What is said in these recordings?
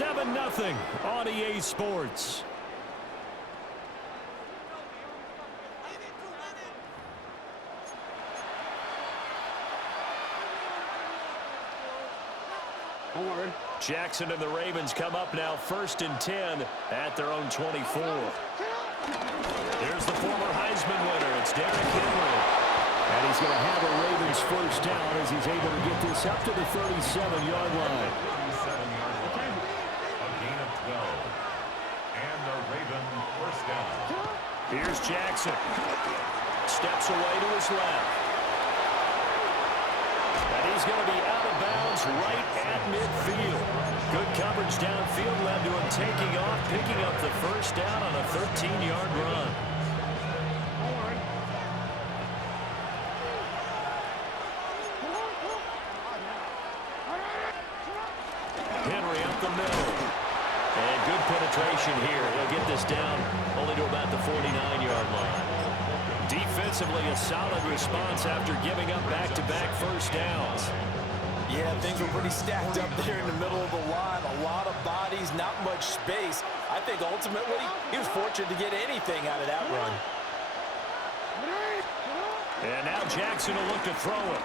7-0 on EA Sports. Jackson and the Ravens come up now 1st and 10 at their own 24. There's the former Heisman winner. It's Derrick Henry. And he's going to have a Ravens first down as he's able to get this up to the 37-yard line. A gain of 12. And the Raven first down. Here's Jackson. Steps away to his left. And he's going to be out of bounds right at midfield. Good coverage downfield led to him taking off, picking up the first down on a 13-yard run. Henry up the middle. And good penetration here. He'll get this down only to about the 49-yard line. Defensively, a solid response after giving up back-to-back first downs. Yeah, things were pretty stacked up there in the middle of the line. A lot of bodies, not much space. I think ultimately he was fortunate to get anything out of that run. And now Jackson will look to throw it.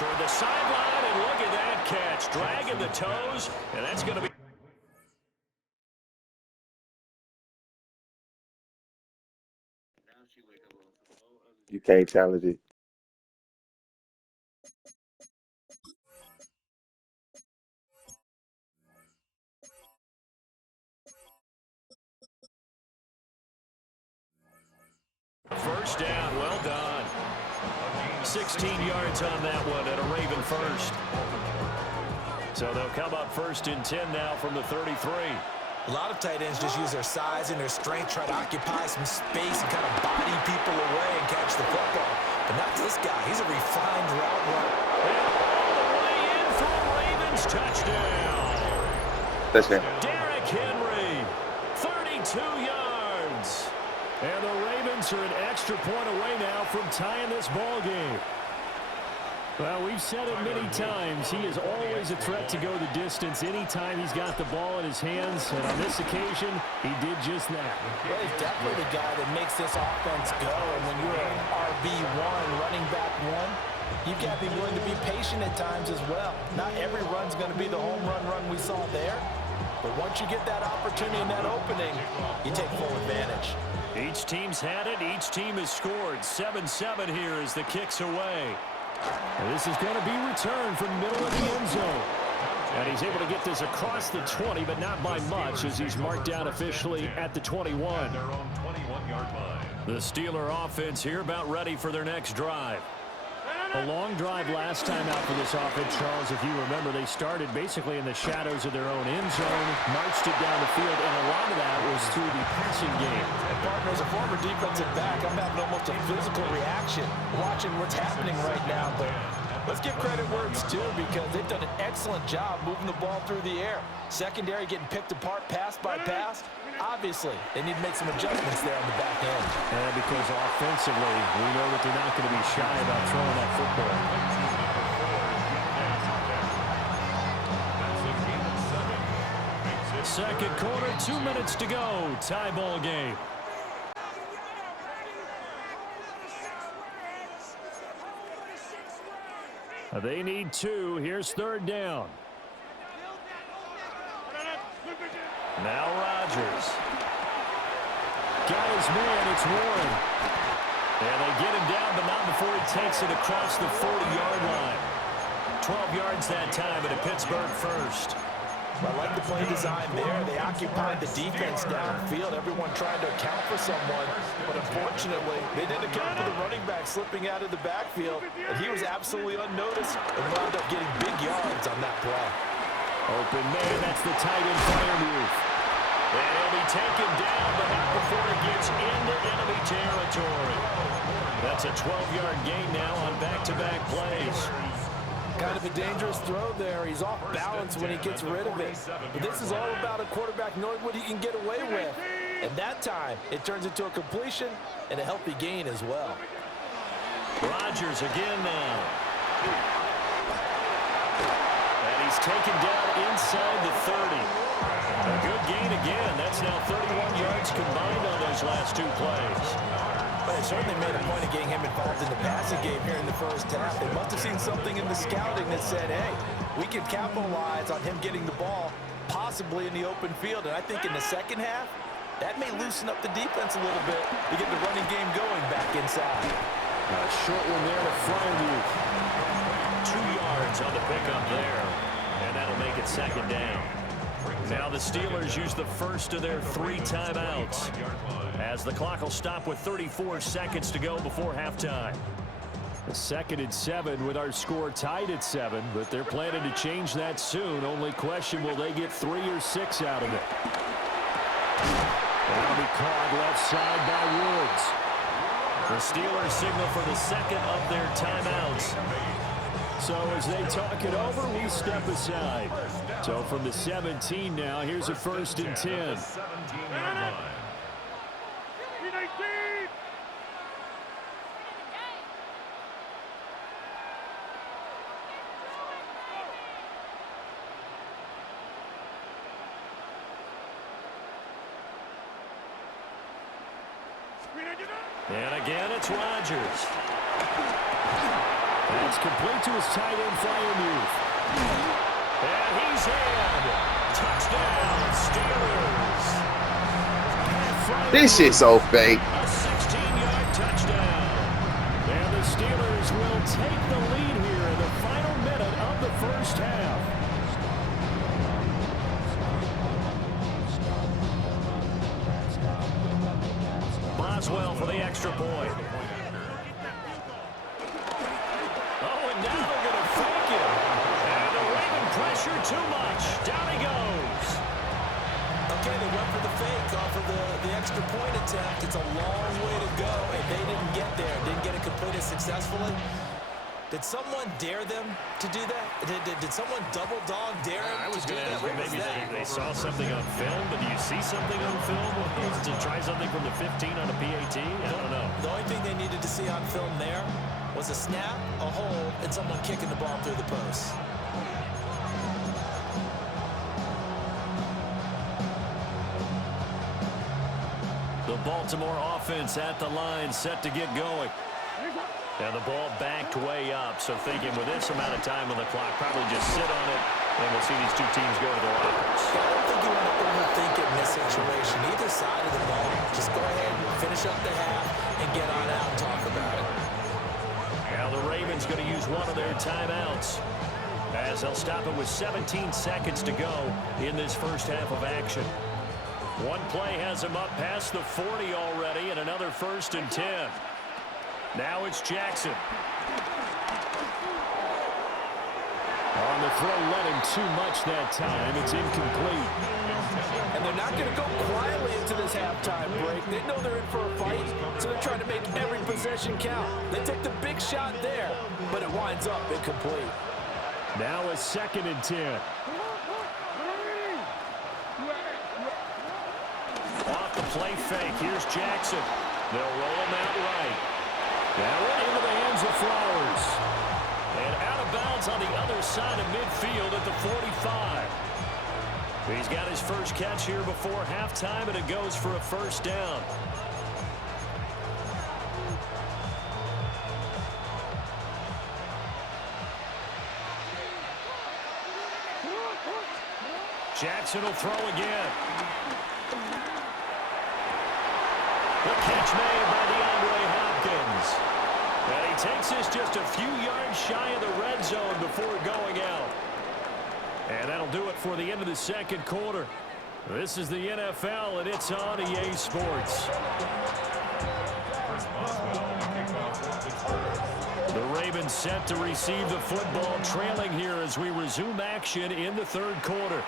Toward the sideline, and look at that catch. Dragging the toes, and that's going to be... You can't challenge it. First down, well done. 16 yards on that one and a Raven first. So they'll come up 1st and 10 now from the 33. A lot of tight ends just use their size and their strength, try to occupy some space and kind of body people away and catch the football. But not this guy. He's a refined route runner. And all the way in for a Ravens touchdown. Touchdown. Derrick Henry, 32 yards. And the Ravens are an extra point away now from tying this ball game. Well, we've said it many times. He is always a threat to go the distance anytime he's got the ball in his hands. And on this occasion, he did just that. Well, he's definitely the guy that makes this offense go. And when you're an RB1, running back one, you've got to be willing to be patient at times as well. Not every run's going to be the home run we saw there. But once you get that opportunity and that opening, you take full advantage. Each team's had it. Each team has scored. 7-7 here as the kick's away. And this is going to be returned from the middle of the end zone. And he's able to get this across the 20, but not by much as he's marked down officially at the 21. Their own 21-yard line. The Steeler offense here about ready for their next drive. A long drive last time out for this offense, Charles. If you remember, they started basically in the shadows of their own end zone, marched it down the field, and a lot of that was through the passing game. And partner, as a former defensive back, I'm having almost a physical reaction watching what's happening right now. But let's give credit where it's due because they've done an excellent job moving the ball through the air. Secondary getting picked apart pass by pass. Obviously, they need to make some adjustments there on the back end. And because offensively, we know that they're not going to be shy about throwing that football. Second quarter, 2 minutes to go. Tie ball game. They need 2. Here's 3rd down. Now Rodgers. Got his man, it's Warren. And they get him down, but not before he takes it across the 40-yard line. 12 yards that time, and a Pittsburgh first. I like the play design there. They occupied the defense downfield. Everyone trying to account for someone. But unfortunately, they didn't account for the running back slipping out of the backfield. And he was absolutely unnoticed and wound up getting big yards on that play. Open man, that's the tight end fire move. And he'll be taken down, but not before it gets into enemy territory. That's a 12-yard gain now on back-to-back plays. Kind of a dangerous throw there. He's off balance when he gets rid of it. But this is all about a quarterback knowing what he can get away with. And that time, it turns into a completion and a healthy gain as well. Rodgers again now. And he's taken down inside the 30. A good gain again. That's now 31 yards combined on those last two plays. But it certainly made a point of getting him involved in the passing game here in the first half. They must have seen something in the scouting that said, hey, we can capitalize on him getting the ball possibly in the open field. And I think in the second half, that may loosen up the defense a little bit to get the running game going back inside. A short one there to Fryermuth. 2 yards on the pickup there. And that'll make it second down. Now the Steelers use the first of their 3 timeouts, as the clock will stop with 34 seconds to go before halftime. A 2nd and 7 with our score tied at 7, but they're planning to change that soon. Only question, will they get 3 or 6 out of it? That'll be caught left side by Woods. The Steelers signal for the second of their timeouts. So as they talk it over, we step aside. So from the 17 now, here's a 1st and 10. And again, it's Rodgers. That's complete to his tight end, Fryermuth. And he's in. Touchdown, Steelers. This shit's so fake. A 16-yard touchdown. And the Steelers will take the lead here in the final minute of the first half. Boswell for the extra point. Now they're going to fake it. And the Raven pressure too much. Down he goes. Okay, they went for the fake off of the extra point attempt. It's a long way to go, and they didn't get there. Didn't get it completed successfully. Did someone dare them to do that? Did someone double dog dare them to do that? Maybe they saw something on film, but do you see something on film to try something from the 15 on a PAT? I don't know. The only thing they needed to see on film there was a snap, a hold, and someone kicking the ball through the post. The Baltimore offense at the line, set to get going. And the ball backed way up, so thinking with this amount of time on the clock, probably just sit on it, and we'll see these two teams go to the lockers. I don't think you want to overthink it in this situation. Either side of the ball, just go ahead and finish up the half and get on out and talk about it. Now the Ravens going to use one of their timeouts, as they'll stop it with 17 seconds to go in this first half of action. One play has them up past the 40 already, and another 1st and 10. Now it's Jackson. On the throw, led him too much that time. It's incomplete. And they're not going to go quietly into this halftime break. They know they're in for a fight, so they're trying to make every possession count. They took the big shot there, but it winds up incomplete. Now a 2nd and 10. Off the play fake. Here's Jackson. They'll roll him out right. Now into the hands of Flowers. And out of bounds on the other side of midfield at the 45. He's got his first catch here before halftime, and it goes for a 1st down. Jackson will throw again. The catch made by DeAndre Hopkins. And he takes this just a few yards shy of the red zone before going out. And that'll do it for the end of the second quarter. This is the NFL, and it's on EA Sports. The Ravens set to receive the football, trailing here as we resume action in the third quarter.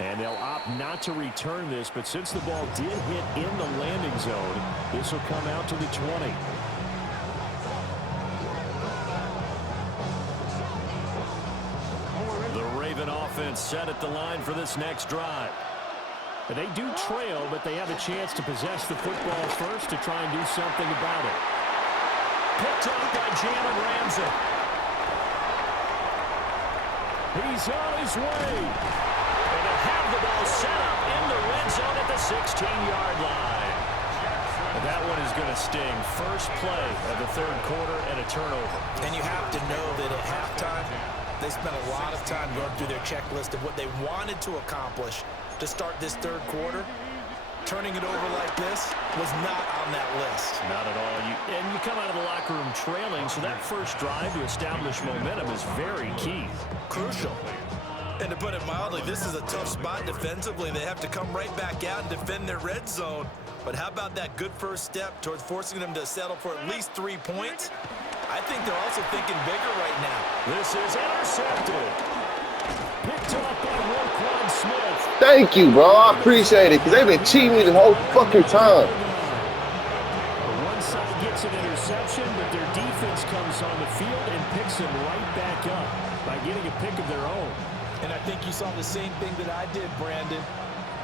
And they'll opt not to return this, but since the ball did hit in the landing zone, this will come out to the 20. The Raven offense set at the line for this next drive. And they do trail, but they have a chance to possess the football first to try and do something about it. Picked up by Jalen Ramsey. He's on his way. And they have the ball set up in the red zone at the 16-yard line. And that one is going to sting. First play of the third quarter and a turnover. And you have to know that at halftime, they spent a lot of time going through their checklist of what they wanted to accomplish to start this third quarter. Turning it over like this was not on that list. Not at all. You come out of the locker room trailing, so that first drive to establish momentum is very key. Crucial. And to put it mildly, this is a tough spot defensively. They have to come right back out and defend their red zone. But how about that good first step towards forcing them to settle for at least 3 points? I think they're also thinking bigger right now. This is intercepted. Picked off by Roquan Smith. Thank you, bro. I appreciate it because they've been cheating me the whole fucking time. One side gets an interception, but their defense comes on the field and picks him right back up by getting a pick of their own. And I think you saw the same thing that I did, Brandon.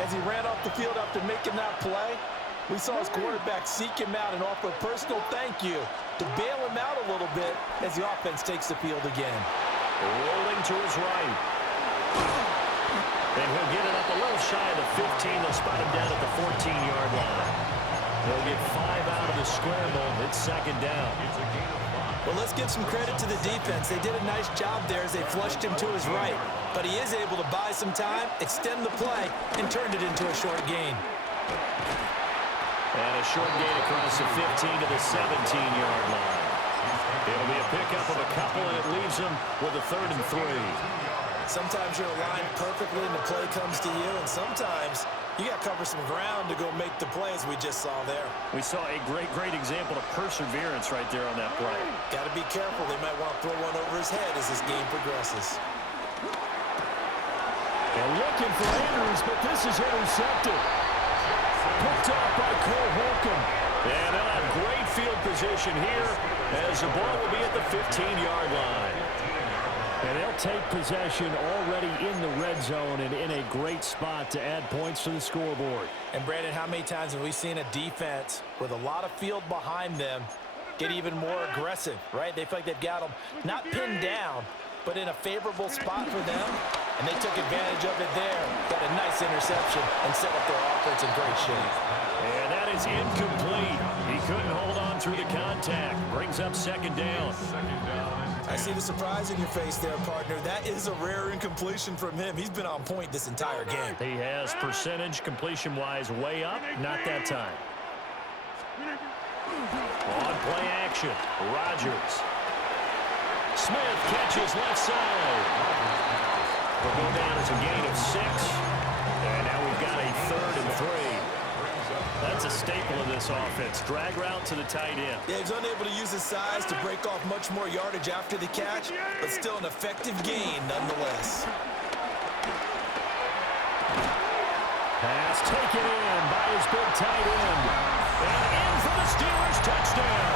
As he ran off the field after making that play, we saw his quarterback seek him out and offer a personal thank you to bail him out a little bit as the offense takes the field again. Rolling to his right. And he'll get it up a little shy of the 15. They'll spot him down at the 14-yard line. They'll get 5 out of the scramble. It's second down. Well, let's give some credit to the defense. They did a nice job there as they flushed him to his right. But he is able to buy some time, extend the play, and turned it into a short gain. And a short gain across the 15 to the 17-yard line. It'll be a pickup of a couple, and it leaves them with a 3rd and 3. Sometimes you're aligned perfectly and the play comes to you, and sometimes you got to cover some ground to go make the play, as we just saw there. We saw a great example of perseverance right there on that play. Got to be careful. They might want to throw one over his head as this game progresses. And looking for Andrews, but this is intercepted. Picked off by Cole Holcomb. And they'll have great field position here as the ball will be at the 15-yard line. And they'll take possession already in the red zone and in a great spot to add points to the scoreboard. And, Brandon, how many times have we seen a defense with a lot of field behind them get even more aggressive, right? They feel like they've got them not pinned down, but in a favorable spot for them, and they took advantage of it there. Got a nice interception and set up their offense in great shape. And that is incomplete. He couldn't hold on through the contact. Brings up second down. I see the surprise in your face there, partner. That is a rare incompletion from him. He's been on point this entire game. He has percentage completion-wise way up. Not that time. On play action, Rodgers. Smith catches left side. Will go down as a gain of 6. And now we've got a 3rd and 3. That's a staple of this offense. Drag route to the tight end. Yeah, he's unable to use his size to break off much more yardage after the catch, but still an effective gain nonetheless. Pass taken in by his big tight end. And in for the Steelers touchdown.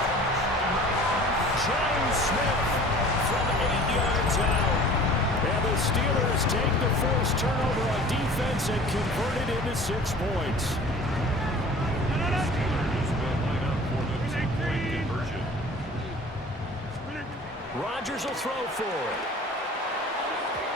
James Smith from 8 yards out. And the Steelers take the first turnover on defense and convert it into 6 points. Rodgers will throw for it.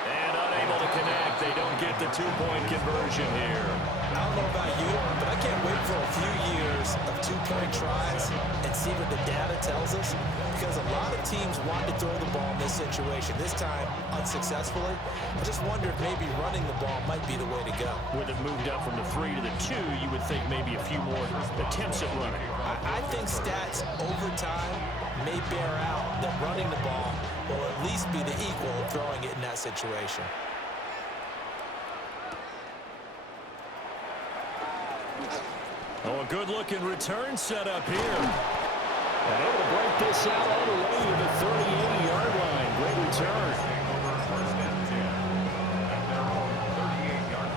And unable to connect. They don't get the 2-point conversion here. I don't know about you, but I can't wait for a few years of 2-point tries and see what the data tells us, because a lot of teams want to throw the ball in this situation. This time, unsuccessfully. I just wonder if maybe running the ball might be the way to go. With it moved up from the 3 to the 2, you would think maybe a few more attempts at running. I think stats over time may bear out that running the ball will at least be the equal of throwing it in that situation. Oh, a good-looking return set up here. And able to break this out all the way to the 30-80-yard line. Great return.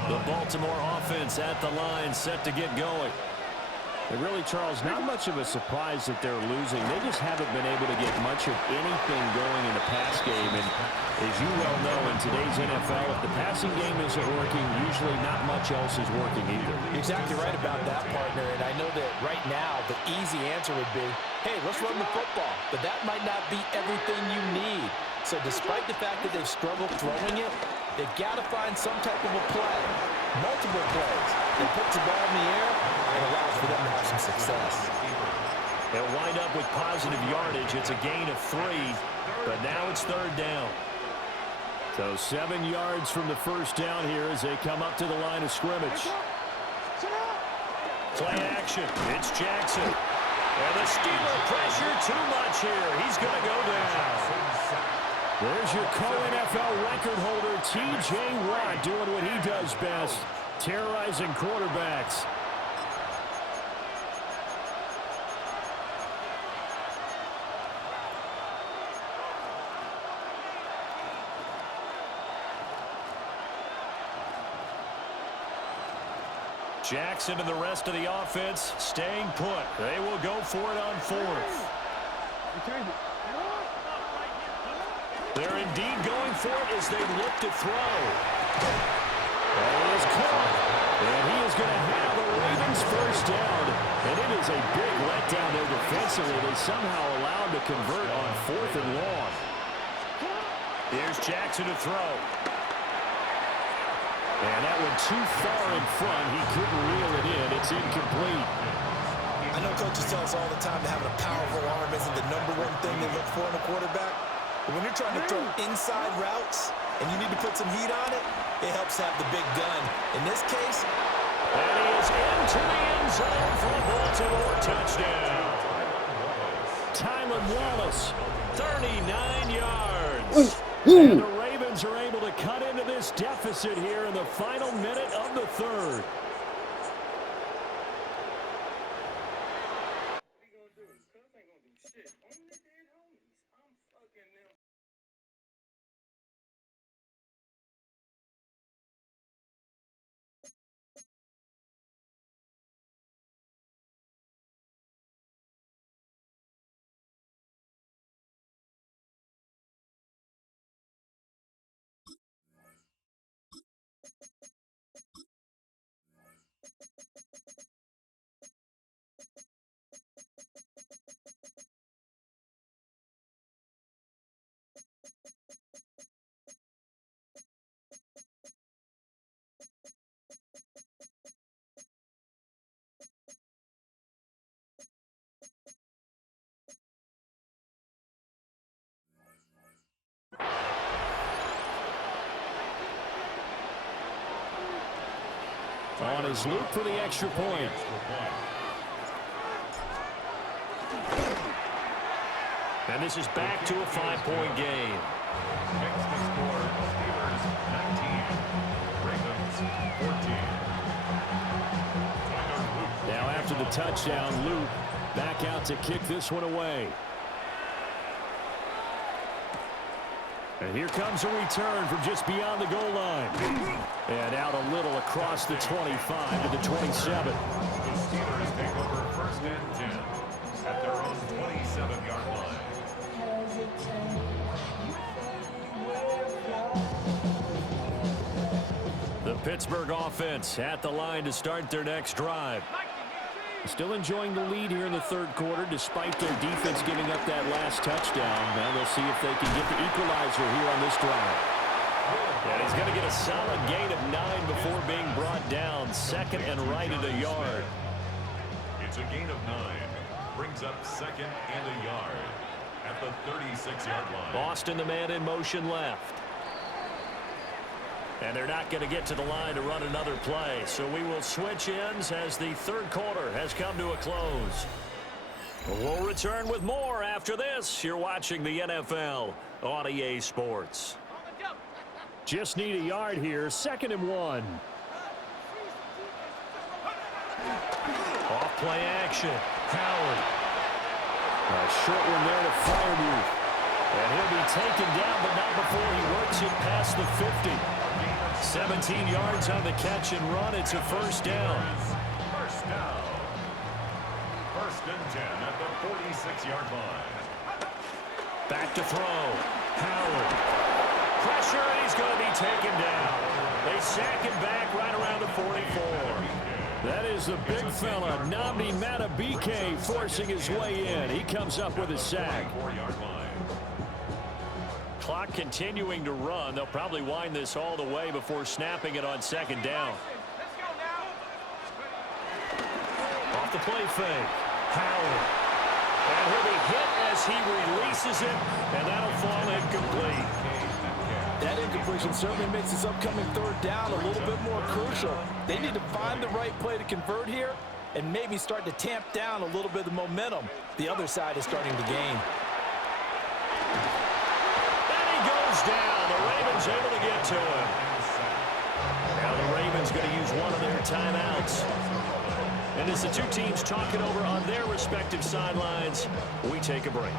The Baltimore offense at the line, set to get going. And really, Charles, not much of a surprise that they're losing. They just haven't been able to get much of anything going in the pass game. And as you well know, in today's NFL, if the passing game isn't working, usually not much else is working either. Exactly right about that, partner. And I know that right now the easy answer would be, hey, let's run the football. But that might not be everything you need. So despite the fact that they've struggled throwing it, they've got to find some type of a play, multiple plays that puts the ball in the air and allows for them to have some success. They'll wind up with positive yardage. It's a gain of 3, but now it's third down. So 7 yards from the first down here as they come up to the line of scrimmage. Play action. It's Jackson. And the Steeler pressure too much here. He's going to go down. There's your co-NFL record holder, T.J. Watt, doing what he does best, terrorizing quarterbacks. Jackson and the rest of the offense staying put. They will go for it on 4th. They're indeed going for it as they look to throw. That is caught. And he is going to have the Ravens first down. And it is a big letdown there defensively. They somehow allowed to convert on 4th and long. Here's Jackson to throw. And that one too far in front. He couldn't reel it in. It's incomplete. I know coaches tell us all the time that having a powerful arm isn't the #1 thing they look for in a quarterback. But when you're trying to throw inside routes and you need to put some heat on it, it helps have the big gun. In this case, and he is into the end zone for a Baltimore touchdown. Tylan Wallace, 39 yards. And the Ravens are able to cut into this deficit here in the final minute of the third. On his loop for the extra point. And this is back to a 5-point game. Makes the score Steelers 19, Ravens 14. Now after the touchdown, Luke back out to kick this one away. And here comes a return from just beyond the goal line. And out a little across the 25 to the 27. The Steelers take over 1st and 10 at their own 27-yard line. The Pittsburgh offense at the line to start their next drive. Still enjoying the lead here in the third quarter despite their defense giving up that last touchdown. Now they'll see if they can get the equalizer here on this drive. And he's going to get a solid gain of 9 before being brought down. 2nd and right at a yard. It's a gain of 9. Brings up 2nd and a yard at the 36-yard line. Boston, the man in motion left. And they're not going to get to the line to run another play. So we will switch ends as the third quarter has come to a close. We'll return with more after this. You're watching the NFL on EA Sports. Just need a yard here. 2nd and 1. Off play action. Howard. A short one there to Freiermuth. And he'll be taken down, but not before he works it past the 50. 17 yards on the catch and run. It's a first down. First down. First and 10 at the 46-yard line. Back to throw. Howard. Pressure, and he's going to be taken down. They sack him back right around the 44. That is the big fella, Nnamdi Madubuike, forcing his way in. He comes up with a sack. Clock continuing to run. They'll probably wind this all the way before snapping it on second down. Off the play fake. Howard. And he'll be hit as he releases it, and that'll fall incomplete. That incompletion certainly makes this upcoming third down a little bit more crucial. They need to find the right play to convert here and maybe start to tamp down a little bit of momentum the other side is starting to gain. And he goes down. The Ravens able to get to him. Now the Ravens going to use one of their timeouts. And as the two teams talk it over on their respective sidelines, we take a break.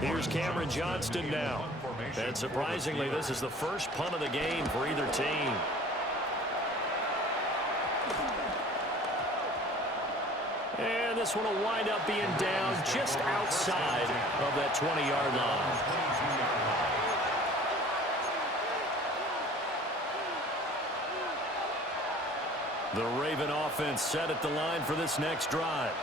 Here's Cameron Johnston now. And surprisingly, this is the first punt of the game for either team. And this one will wind up being down just outside of that 20-yard line. The Raven offense set at the line for this next drive.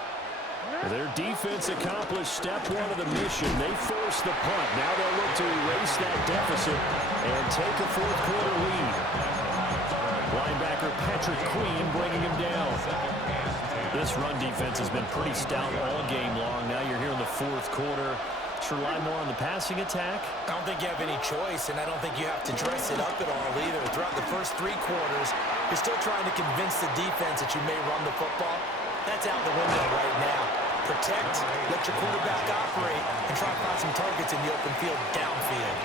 Their defense accomplished step one of the mission. They forced the punt. Now they'll look to erase that deficit and take a fourth-quarter lead. Linebacker Patrick Queen bringing him down. This run defense has been pretty stout all game long. Now you're here in the fourth quarter. Should rely more on the passing attack? I don't think you have any choice, and I don't think you have to dress it up at all either. Throughout the first three quarters, you're still trying to convince the defense that you may run the football. That's out the window right now. Protect, let your quarterback operate, and try to find some targets in the open field downfield.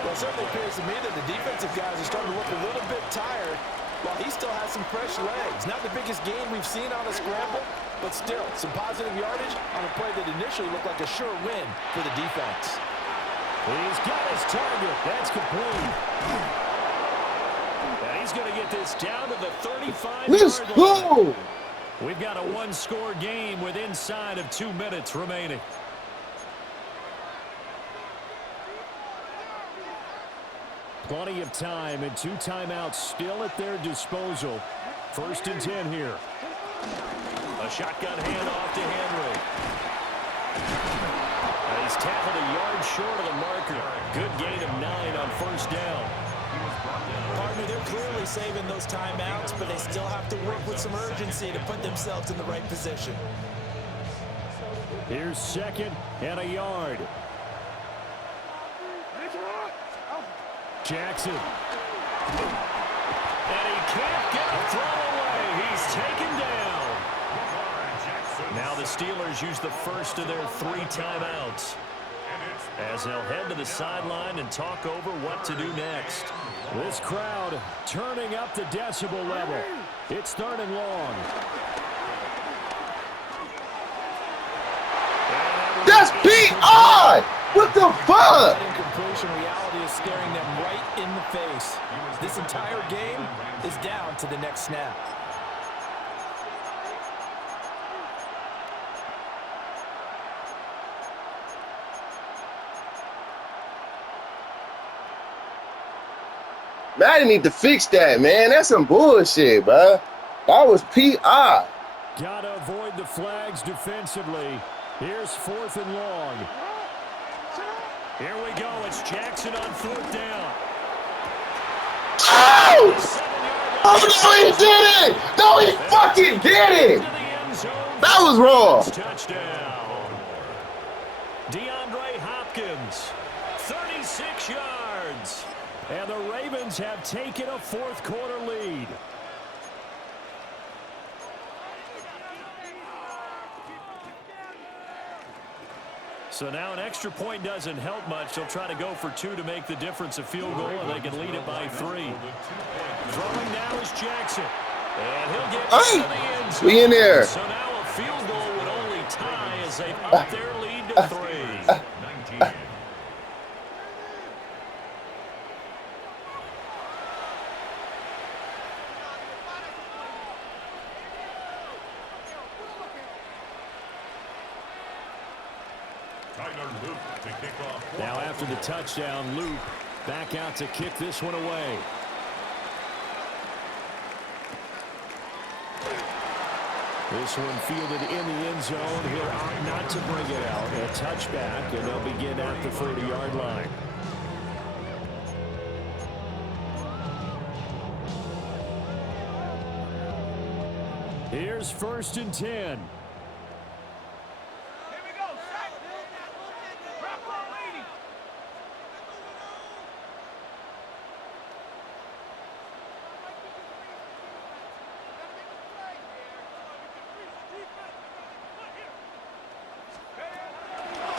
Well, it certainly appears to me that the defensive guys are starting to look a little bit tired while he still has some fresh legs. Not the biggest gain we've seen on a scramble, but still some positive yardage on a play that initially looked like a sure win for the defense. He's got his target. That's complete. And he's going to get this down to the 35-yard line. Let's go! We've got a one-score game with inside of 2 minutes remaining. Plenty of time and two timeouts still at their disposal. First and 10 here. A shotgun handoff to Henry. And he's tackled a yard short of the marker. Good gain of 9 on first down. Partner, they're clearly saving those timeouts, but they still have to work with some urgency to put themselves in the right position. Here's second and a yard. Jackson. And he can't get a throw away. He's taken down. Now the Steelers use the first of their 3 timeouts, as they'll head to the sideline and talk over what to do next. This crowd turning up the decibel level. It's third and long. That's P.I. What the fuck? That incompletion reality is staring them right in the face. This entire game is down to the next snap. Madden need to fix that, man. That's some bullshit, bro. That was P.I. Gotta avoid the flags defensively. Here's 4th and long. Here we go. It's Jackson on 4th down. Oh! Oh, no, he did it! No, he fucking did it! That was wrong. Touchdown. DeAndre Hopkins, 36 yards. And the Ravens have taken a fourth-quarter lead. So now an extra point doesn't help much. They'll try to go for 2 to make the difference a field goal, and they can lead it by 3. Throwing now is Jackson. And he'll get to the end zone. We in there. So now a field goal would only tie as they up their lead to 3. 19. Tyler Luke to kick off. Now after the touchdown, Luke back out to kick this one away. This one fielded in the end zone. He'll opt not to bring it out. A touchback, and they'll begin at the 30-yard line. Here's 1st and 10.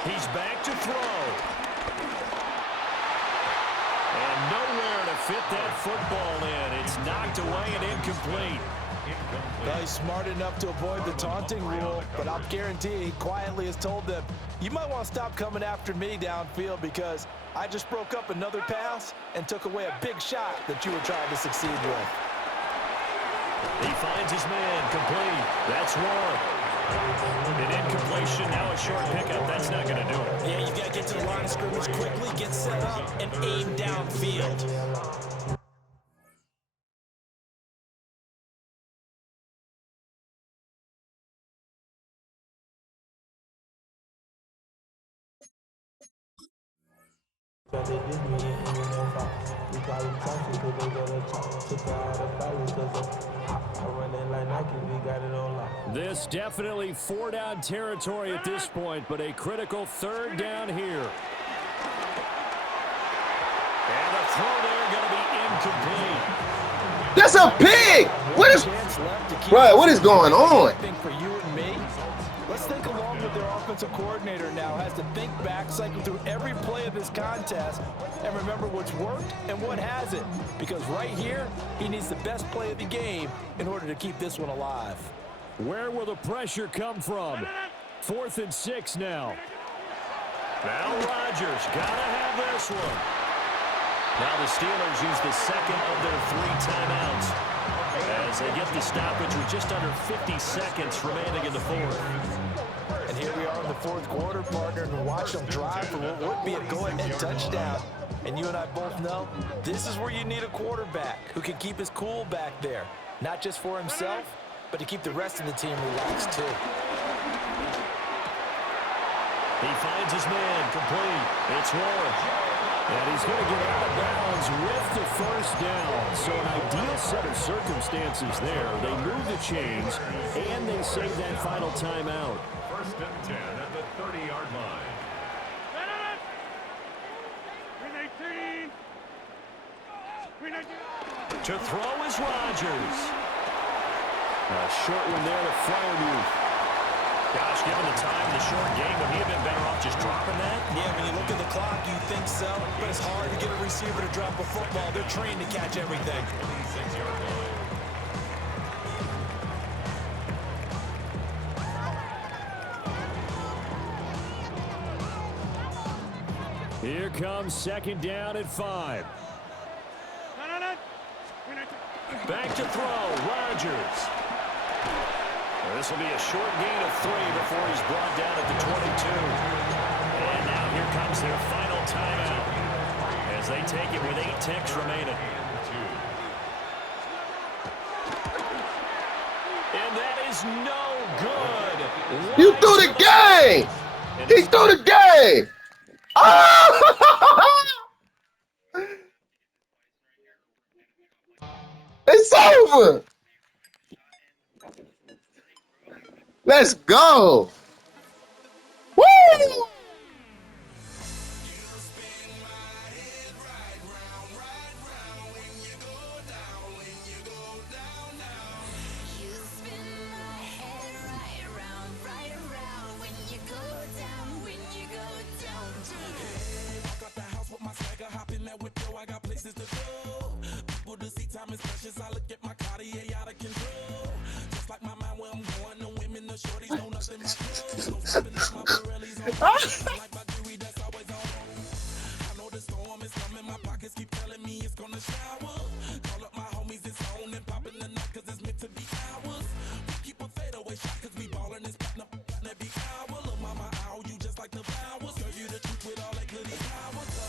He's back to throw. And nowhere to fit that football in. It's knocked away and incomplete. Well, he's smart enough to avoid the taunting rule, but I'll guarantee he quietly has told them, you might want to stop coming after me downfield because I just broke up another pass and took away a big shot that you were trying to succeed with. He finds his man, complete. That's one. An incompletion, now a short pickup. That's not going to do it. Yeah, you've got to get to the line of scrimmage quickly, get set up, and aim downfield. This definitely 4-down territory at this point, but a critical 3rd down here. And the throw there going to be incomplete. That's a pig! What is, bro, what is going on? For you and me, let's think along with their offensive coordinator now has to think back, cycle through every play of this contest, and remember what's worked and what hasn't. Because right here, he needs the best play of the game in order to keep this one alive. Where will the pressure come from? 4th and 6 now. Now Rodgers got to have this one. Now the Steelers use the second of their 3 timeouts as they get the stoppage with just under 50 seconds remaining in the 4th. And here we are in the 4th quarter, partner, and watch them drive for what would be a go-ahead touchdown. And you and I both know this is where you need a quarterback who can keep his cool back there, not just for himself, but to keep the rest of the team relaxed too. He finds his man, complete. It's Warren. And he's going to get out of bounds with the 1st down. So an ideal set of circumstances there. They move the chains, and they save that final timeout. 1st and 10 at the 30-yard line. To throw is Rodgers. A short one there to Freiermuth. Gosh, given the time in the short game, would he have been better off just dropping that? Yeah, when you look at the clock, you think so. But it's hard to get a receiver to drop a football. They're trained to catch everything. 26-yard line. Here comes 2nd down at 5. Back to throw, Rodgers. This will be a short gain of 3 before he's brought down at the 22. And now here comes their final timeout as they take it with 8 ticks remaining. And that is no good. You threw the game! He threw the game! Oh! It's over! Let's go! Woo! just like the flowers. Serve you the truth with all that goody powers.